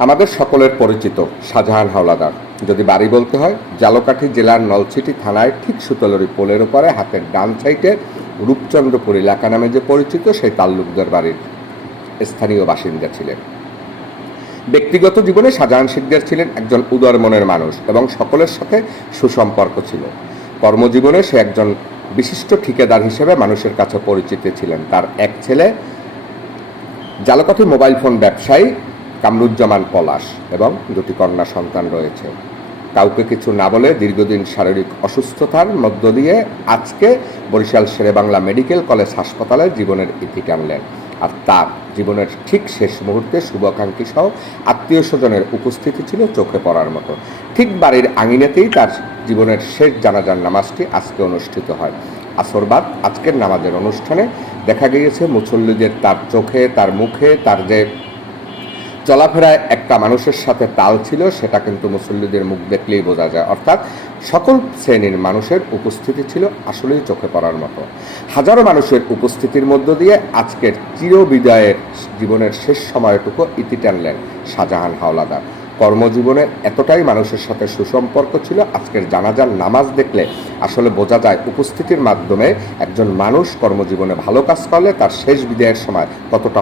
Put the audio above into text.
আমাদের সকলের পরিচিত শাহজাহান হাওলাদার। যদি বাড়ি বলতে হয়, ঝালকাঠি জেলার নলছিটি থানায় ঠিক সুতলরি পোলের ওপরে হাতের ডান সাইডে রূপচন্দ্রপুর এলাকা নামে যে পরিচিত সেই তাল্লুকদার বাড়ির স্থানীয় বাসিন্দা ছিলেন। ব্যক্তিগত জীবনে শাহজাহান শিকদার ছিলেন একজন উদার মনের মানুষ এবং সকলের সাথে সুসম্পর্ক ছিল। কর্মজীবনে সে একজন বিশিষ্ট ঠিকাদার হিসেবে মানুষের কাছে পরিচিত ছিলেন। তার এক ছেলে ঝালকাঠি মোবাইল ফোন ব্যবসায়ী কামরুজ্জামান পলাশ এবং দুটি কন্যা সন্তান রয়েছে। কাউকে কিছু না বলে দীর্ঘদিন শারীরিক অসুস্থতার মধ্য দিয়ে আজকে বরিশাল শেরেবাংলা মেডিকেল কলেজ হাসপাতালে জীবনের ইতি টানলেন। আর তার জীবনের ঠিক শেষ মুহূর্তে শুভাকাঙ্ক্ষী সহ আত্মীয় স্বজনের উপস্থিতি ছিল চোখে পড়ার মতো। ঠিক বাড়ির আঙিনাতেই তার জীবনের শেষ জানাজার নামাজটি আজকে অনুষ্ঠিত হয়। আসরবাদ আজকের নামাজের অনুষ্ঠানে দেখা গিয়েছে মুসল্লিদের তার চোখে, তার মুখে, তার যে চলাফেরায় একটা মানুষের সাথে তাল ছিল, সেটা কিন্তু মুসল্লিদের মুখ দেখলেই বোঝা যায়। অর্থাৎ সকল শ্রেণীর মানুষের উপস্থিতি ছিল আসলেই চোখে পড়ার মতো। হাজারো মানুষের উপস্থিতির মধ্য দিয়ে আজকের চিরবিদায়ের জীবনের শেষ সময়টুকু ইতি টানলেন শাহজাহান হাওলাদার। কর্মজীবনের এতটাই মানুষের সাথে সুসম্পর্ক ছিল, আজকের জানাজার নামাজ দেখলে আসলে বোঝা যায় উপস্থিতির মাধ্যমে একজন মানুষ কর্মজীবনে ভালো কাজ করলে তার শেষ বিদায়ের সময় কতটা